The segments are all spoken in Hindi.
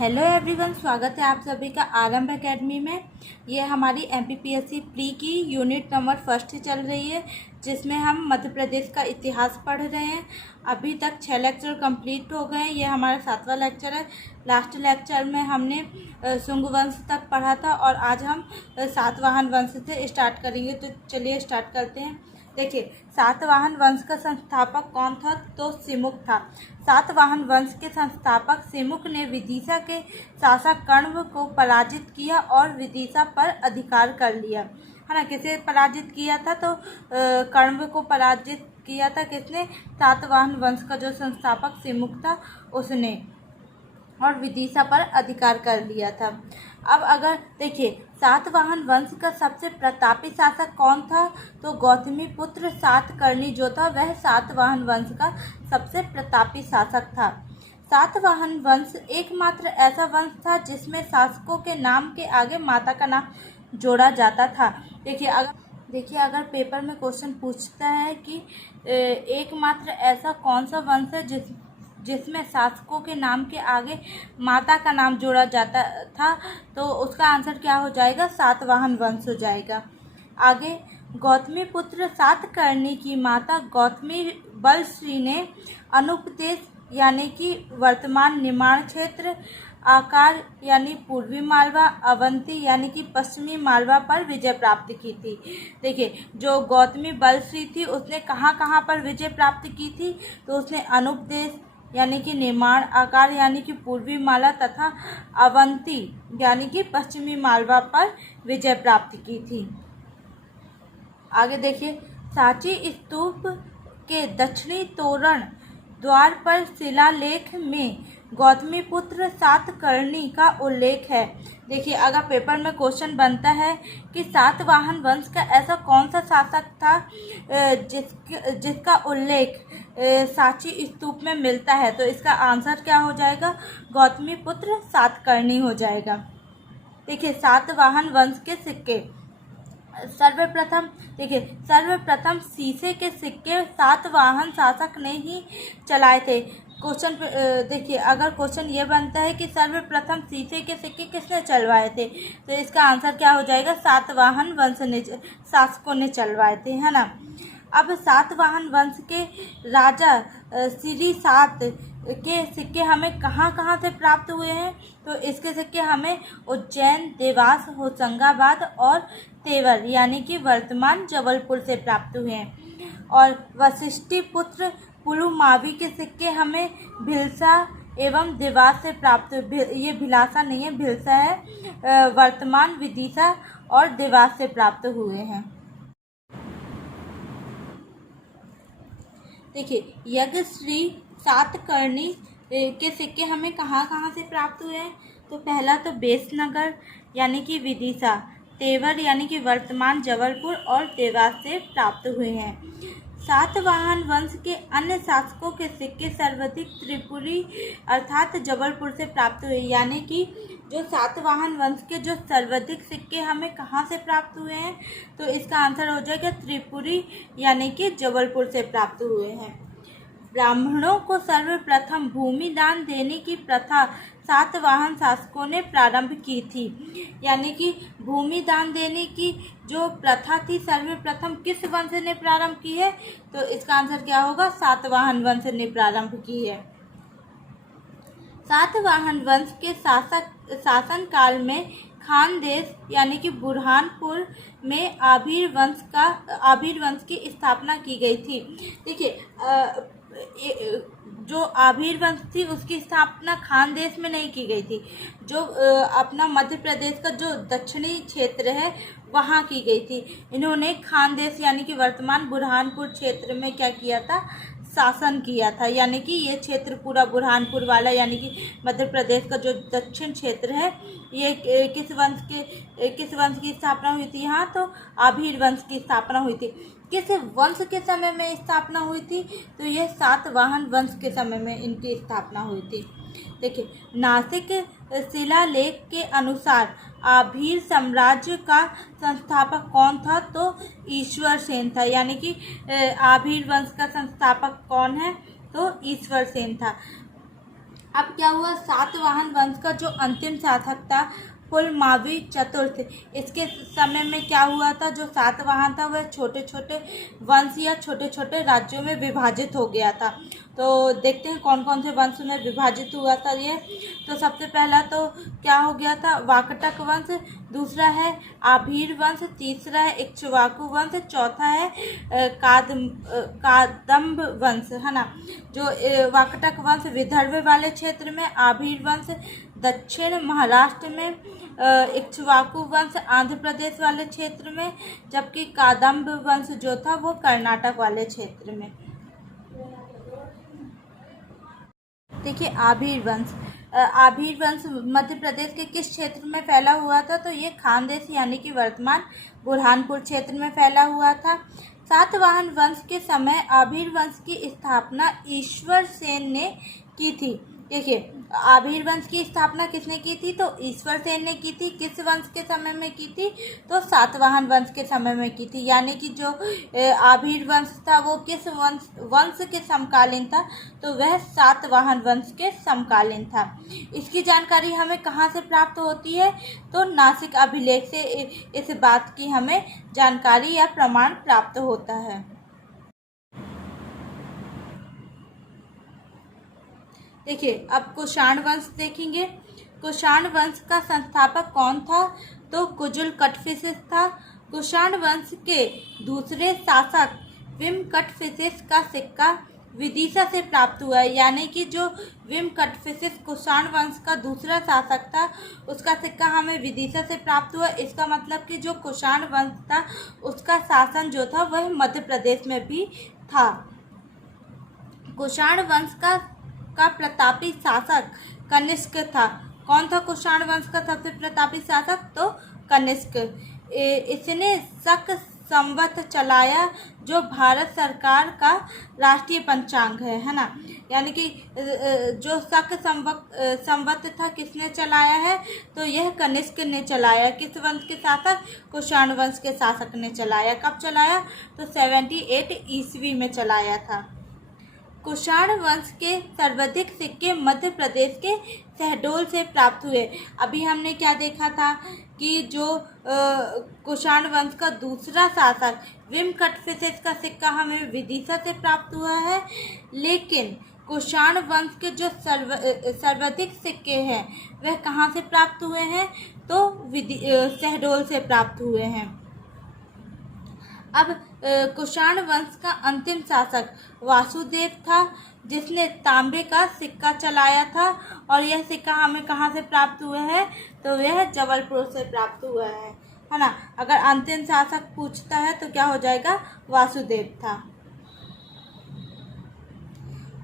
हेलो एवरीवन, स्वागत है आप सभी का आरंभ एकेडमी में। ये हमारी एमपीपीएससी प्री की यूनिट नंबर फर्स्ट चल रही है, जिसमें हम मध्य प्रदेश का इतिहास पढ़ रहे हैं। अभी तक 6 लेक्चर कंप्लीट हो गए हैं। ये हमारा 7वां लेक्चर है। लास्ट लेक्चर में हमने शुंग वंश तक पढ़ा था और आज हम सातवाहन वंश से स्टार्ट करेंगे। तो चलिए स्टार्ट करते हैं। देखिए, सातवाहन वंश का संस्थापक कौन था? तो सिमुक था। सातवाहन वंश के संस्थापक सिमुक ने विदिशा के शासक कण्व को पराजित किया और विदिशा पर अधिकार कर लिया, है ना। किसे पराजित किया था? तो कण्व को पराजित किया था। किसने? सातवाहन वंश का जो संस्थापक सिमुक था उसने, और विदिशा पर अधिकार कर लिया था। अब अगर देखिए, सातवाहन वंश का सबसे प्रतापी शासक कौन था? तो गौतमी पुत्र सातकर्णी जो था वह सातवाहन वंश का सबसे प्रतापी शासक था। सातवाहन वंश एकमात्र ऐसा वंश था जिसमें शासकों के नाम के आगे माता का नाम जोड़ा जाता था। देखिए, अगर पेपर में क्वेश्चन पूछता है कि एकमात्र ऐसा कौन सा वंश है जिसमें शासकों के नाम के आगे माता का नाम जोड़ा जाता था, तो उसका आंसर क्या हो जाएगा? सातवाहन वंश हो जाएगा। आगे, गौतमी पुत्र सातकर्णी की माता गौतमी बलश्री ने अनुपदेश यानी कि वर्तमान निमाड़ क्षेत्र, आकार यानी पूर्वी मालवा, अवंती यानी कि पश्चिमी मालवा पर विजय प्राप्त की थी। देखिए, जो गौतमी बलश्री थी उसने कहाँ कहाँ पर विजय प्राप्त की थी? तो उसने अनुपदेश यानी कि निर्माण, आकार यानी कि पूर्वी माला तथा अवंती यानी कि पश्चिमी मालवा पर विजय प्राप्त की थी। आगे देखिए, सांची स्तूप के दक्षिणी तोरण द्वार पर शिलालेख में गौतमी पुत्र सातकर्णी का उल्लेख है। देखिए, अगर पेपर में क्वेश्चन बनता है कि सातवाहन वंश का ऐसा कौन सा शासक था जिसका उल्लेख सांची स्तूप में मिलता है, तो इसका आंसर क्या हो जाएगा? गौतमी पुत्र सातकर्णी हो जाएगा। देखिए, सातवाहन वंश के सिक्के सर्वप्रथम शीशे के सिक्के सातवाहन शासक ने ही चलाए थे। क्वेश्चन देखिए, अगर क्वेश्चन ये बनता है कि सर्वप्रथम शीशे के सिक्के किसने चलवाए थे, तो इसका आंसर क्या हो जाएगा? सातवाहन वंश ने, शासकों ने चलवाए थे, है ना। अब सातवाहन वंश के राजा श्री सात के सिक्के हमें कहाँ कहाँ से प्राप्त हुए हैं? तो इसके सिक्के हमें उज्जैन, देवास, होशंगाबाद और तेवर यानी कि वर्तमान जबलपुर से प्राप्त हुए हैं। और वशिष्ठी पुत्र पुलुमावी के सिक्के हमें भिलसा एवं देवास से प्राप्त, ये भिलासा नहीं है, भिलसा है, वर्तमान विदिशा और देवास से प्राप्त हुए हैं। देखिए, यज्ञश्री सातकर्णी के सिक्के हमें कहाँ कहाँ से प्राप्त हुए हैं? तो पहला तो बेसनगर यानी कि विदिशा, तेवर यानी कि वर्तमान जबलपुर और देवास से प्राप्त हुए हैं। सातवाहन वंश के अन्य शासकों के सिक्के सर्वाधिक त्रिपुरी अर्थात जबलपुर से प्राप्त हुए, यानी कि जो सातवाहन वंश के जो सर्वाधिक सिक्के हमें कहाँ से प्राप्त हुए हैं, तो इसका आंसर हो जाएगा त्रिपुरी यानी कि जबलपुर से प्राप्त हुए हैं। ब्राह्मणों को सर्वप्रथम भूमि दान देने की प्रथा सातवाहन शासकों ने प्रारंभ की थी, यानी कि भूमि दान देने की जो प्रथा थी सर्वप्रथम किस वंश ने प्रारंभ की है? तो इसका आंसर क्या होगा? सातवाहन वंश ने प्रारंभ की है। सातवाहन वंश के शासन काल में खानदेश यानी कि बुरहानपुर में आभीर वंश की स्थापना की गई थी। देखिए, जो आभीर वंश थी उसकी स्थापना खानदेश में नहीं की गई थी, जो अपना मध्य प्रदेश का जो दक्षिणी क्षेत्र है वहाँ की गई थी। इन्होंने खानदेश यानी कि वर्तमान बुरहानपुर क्षेत्र में क्या किया था? शासन किया था, यानी कि ये क्षेत्र पूरा बुरहानपुर वाला यानी कि मध्य प्रदेश का जो दक्षिण क्षेत्र है, ये किस वंश की स्थापना हुई थी? यहाँ तो आभीर वंश की स्थापना हुई थी। किस वंश के समय में स्थापना हुई थी? तो ये सातवाहन वंश के समय में इनकी स्थापना हुई थी। देखिए, नासिक शिलालेख के अनुसार आभीर साम्राज्य का संस्थापक कौन था? तो ईश्वर सेन था, यानी कि आभीर वंश का संस्थापक कौन है? तो ईश्वर सेन था। अब क्या हुआ, सातवाहन वंश का जो अंतिम शासक था पुलमावी चतुर्थ, इसके समय में क्या हुआ था, जो सातवाहन था वह छोटे छोटे वंश या छोटे छोटे राज्यों में विभाजित हो गया था। तो देखते हैं कौन कौन से वंश में विभाजित हुआ था ये। तो सबसे पहला तो क्या हो गया था, वाकटक वंश, दूसरा है आभीर वंश, तीसरा है इक्ष्वाकु वंश, चौथा है कादम्ब वंश, है ना। जो वाकटक वंश विदर्भ वाले क्षेत्र में, आभीर वंश दक्षिण महाराष्ट्र में, इक्ष्वाकु वंश आंध्र प्रदेश वाले क्षेत्र में, जबकि कादम्ब वंश जो था वो कर्नाटक वाले क्षेत्र में। देखिए आभीर वंश, आभीर वंश मध्य प्रदेश के किस क्षेत्र में फैला हुआ था, तो ये खानदेश यानी कि वर्तमान बुरहानपुर क्षेत्र में फैला हुआ था। सातवाहन वंश के समय आभीर वंश की स्थापना ईश्वर सेन ने की थी। देखिए आभीर वंश की स्थापना किसने की थी, तो ईश्वर सेन ने की थी। किस वंश के समय में की थी, तो सातवाहन वंश के समय में की थी। यानी कि जो आभीर वंश था वो किस वंश के समकालीन था, तो वह सातवाहन वंश के समकालीन था। इसकी जानकारी हमें कहाँ से प्राप्त होती है, तो नासिक अभिलेख से इस बात की हमें जानकारी या प्रमाण प्राप्त होता है। देखिए अब कुषाण वंश देखेंगे। कुषाण वंश का संस्थापक कौन था, तो कुजुल कटफिसिस था। कुषाण वंश के दूसरे शासक विम कटफिसिस का सिक्का विदिशा से प्राप्त हुआ है। यानी कि जो विम कटफिसिस कुषाण वंश का दूसरा शासक था उसका सिक्का हमें विदिशा से प्राप्त हुआ। इसका मतलब कि जो कुषाण वंश था उसका शासन जो था वह मध्य प्रदेश में भी था। कुषाण वंश का प्रतापी शासक कनिष्क था। कौन था कुषाण वंश का सबसे प्रतापी शासक, तो कनिष्क। इसने शक संवत चलाया जो भारत सरकार का राष्ट्रीय पंचांग है ना। यानी कि जो शक संवत था किसने चलाया है, तो यह कनिष्क ने चलाया। किस वंश के शासक, कुषाण वंश के शासक ने चलाया। कब चलाया, तो 78 ईस्वी में चलाया था। कुषाण वंश के सर्वाधिक सिक्के मध्य प्रदेश के शहडोल से प्राप्त हुए। अभी हमने क्या देखा था कि जो कुषाण वंश का दूसरा शासक विम कटफिसिस का सिक्का हमें विदिशा से प्राप्त हुआ है, लेकिन कुषाण वंश के जो सर्वाधिक सिक्के हैं वह कहाँ से प्राप्त हुए हैं, तो शहडोल से प्राप्त हुए हैं। अब कुषाण वंश का अंतिम शासक वासुदेव था जिसने तांबे का सिक्का चलाया था, और यह सिक्का हमें कहाँ से प्राप्त हुआ है, तो यह जबलपुर से प्राप्त हुआ है ना। अगर अंतिम शासक पूछता है तो क्या हो जाएगा, वासुदेव था।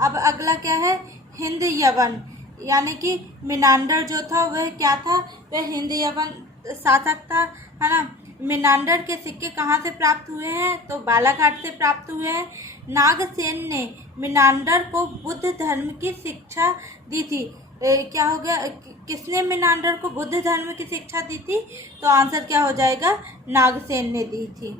अब अगला क्या है, हिंद यवन, यानी कि मिनांडर जो था वह क्या था, वह हिंद यवन शासक था, है ना। मिनांडर के सिक्के कहाँ से प्राप्त हुए हैं, तो बालाघाट से प्राप्त हुए हैं। नागसेन ने मिनांडर को बुद्ध धर्म की शिक्षा दी थी। क्या हो गया, किसने मिनांडर को बुद्ध धर्म की शिक्षा दी थी, तो आंसर क्या हो जाएगा, नागसेन ने दी थी।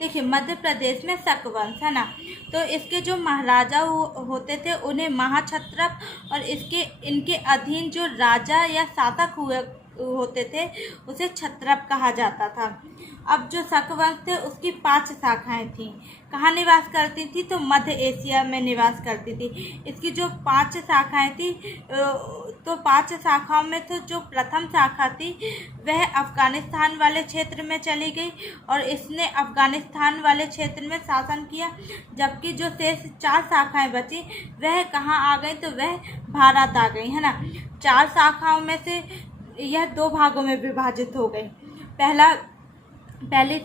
देखिए मध्य प्रदेश में शक वंश है ना, तो इसके जो महाराजा होते थे उन्हें महाक्षत्रप, और इनके अधीन जो राजा या शासक होते थे उसे क्षत्रप कहा जाता था। अब जो शक वंश थे उसकी 5 शाखाएं थीं। कहाँ निवास करती थी, तो मध्य एशिया में निवास करती थी। इसकी जो 5 शाखाएं थी, तो 5 शाखाओं में तो जो प्रथम शाखा थी वह अफगानिस्तान वाले क्षेत्र में चली गई, और इसने अफगानिस्तान वाले क्षेत्र में शासन किया। जबकि जो शेष 4 शाखाएं बची वह कहाँ आ गई, तो वह भारत आ गई, है ना। 4 शाखाओं में से यह 2 भागों में विभाजित हो गई। पहली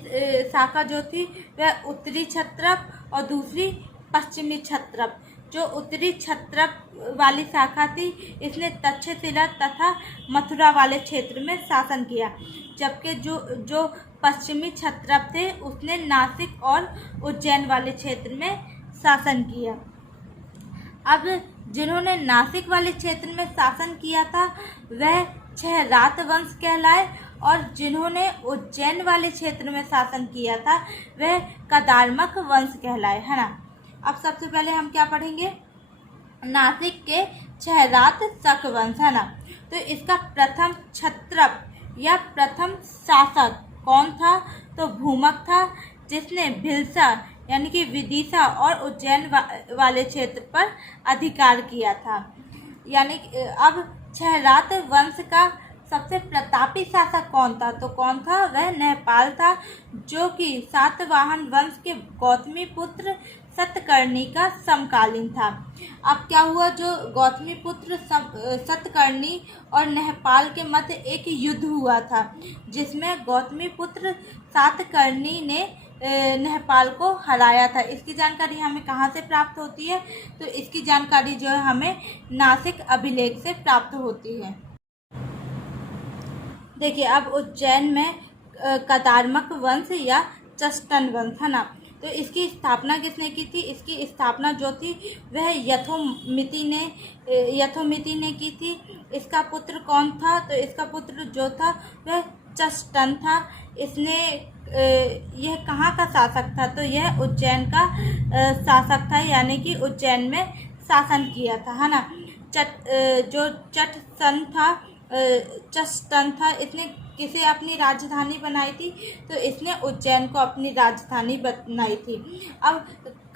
शाखा जो थी वह उत्तरी क्षत्रप और दूसरी पश्चिमी क्षत्रप। जो उत्तरी क्षत्रप वाली शाखा थी इसने तक्षशिला तथा मथुरा वाले क्षेत्र में शासन किया, जबकि जो पश्चिमी क्षत्रप थे उसने नासिक और उज्जैन वाले क्षेत्र में शासन किया। अब जिन्होंने नासिक वाले क्षेत्र में शासन किया था वह क्षहरात वंश कहलाए, और जिन्होंने उज्जैन वाले क्षेत्र में शासन किया था वह कदारमक वंश कहलाए, है ना। अब सबसे पहले हम क्या पढ़ेंगे, नासिक के क्षहरात शक वंश, है ना। तो इसका प्रथम क्षत्रप या प्रथम शासक कौन था, तो भूमक था, जिसने भिलसा यानी कि विदिशा और उज्जैन वाले क्षेत्र पर अधिकार किया था। यानी अब क्षहरात वंश का सबसे प्रतापी शासक कौन था, तो कौन था, वह नहपाल था, जो कि सातवाहन वंश के गौतमी पुत्र सतकर्णी का समकालीन था। अब क्या हुआ, जो गौतमी पुत्र सतकर्णी और नहपाल के मध्य एक युद्ध हुआ था, जिसमें गौतमी पुत्र सातकर्णी ने नहपाल को हराया था। इसकी जानकारी हमें कहाँ से प्राप्त होती है, तो इसकी जानकारी जो है हमें नासिक अभिलेख से प्राप्त होती है। देखिए, अब उज्जैन में कदारमक वंश या चस्टन वंश, है ना। तो इसकी स्थापना किसने की थी, इसकी स्थापना जो थी वह यथोमिति ने की थी। इसका पुत्र कौन था, तो इसका पुत्र जो था वह चस्टन था। इसने यह कहाँ का शासक था, तो यह उज्जैन का शासक था, यानी कि उज्जैन में शासन किया था, है ना। जो चस्टन था, इसने किसे अपनी राजधानी बनाई थी, तो इसने उज्जैन को अपनी राजधानी बनाई थी। अब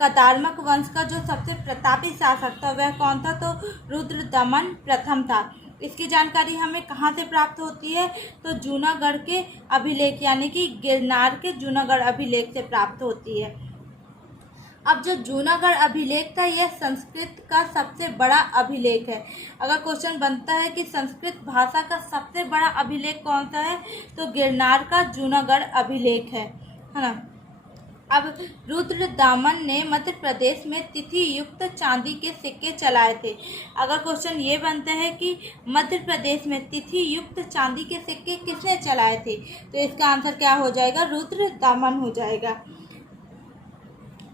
कदारमक वंश का जो सबसे प्रतापी शासक था वह कौन था, तो रुद्रदमन प्रथम था। इसकी जानकारी हमें कहाँ से प्राप्त होती है, तो जूनागढ़ के अभिलेख यानी कि गिरनार के जूनागढ़ अभिलेख से प्राप्त होती है। अब जो जूनागढ़ अभिलेख था यह संस्कृत का सबसे बड़ा अभिलेख है। अगर क्वेश्चन बनता है कि संस्कृत भाषा का सबसे बड़ा अभिलेख कौन सा है, तो गिरनार का जूनागढ़ अभिलेख है ना। अब रुद्रदामन ने मध्य प्रदेश में तिथि युक्त चांदी के सिक्के चलाए थे। अगर क्वेश्चन ये बनता है कि मध्य प्रदेश में तिथि युक्त चांदी के सिक्के किसने चलाए थे, तो इसका आंसर क्या हो जाएगा, रुद्रदामन हो जाएगा।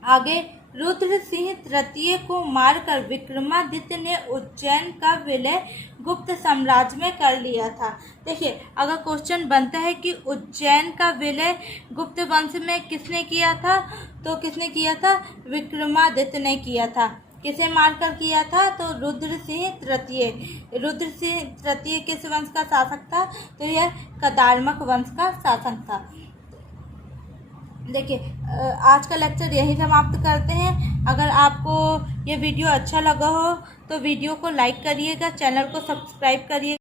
आगे, रुद्र सिंह तृतीय को मारकर विक्रमादित्य ने उज्जैन का विलय गुप्त साम्राज्य में कर लिया था। देखिए, अगर क्वेश्चन बनता है कि उज्जैन का विलय गुप्त वंश में किसने किया था, तो किसने किया था, विक्रमादित्य ने किया था। किसे मारकर किया था, तो रुद्र सिंह तृतीय। रुद्र सिंह तृतीय किस वंश का शासक था, तो यह कदारमक वंश का शासक था। देखिए, आज का लेक्चर यही समाप्त करते हैं। अगर आपको ये वीडियो अच्छा लगा हो तो वीडियो को लाइक करिएगा, चैनल को सब्सक्राइब करिएगा।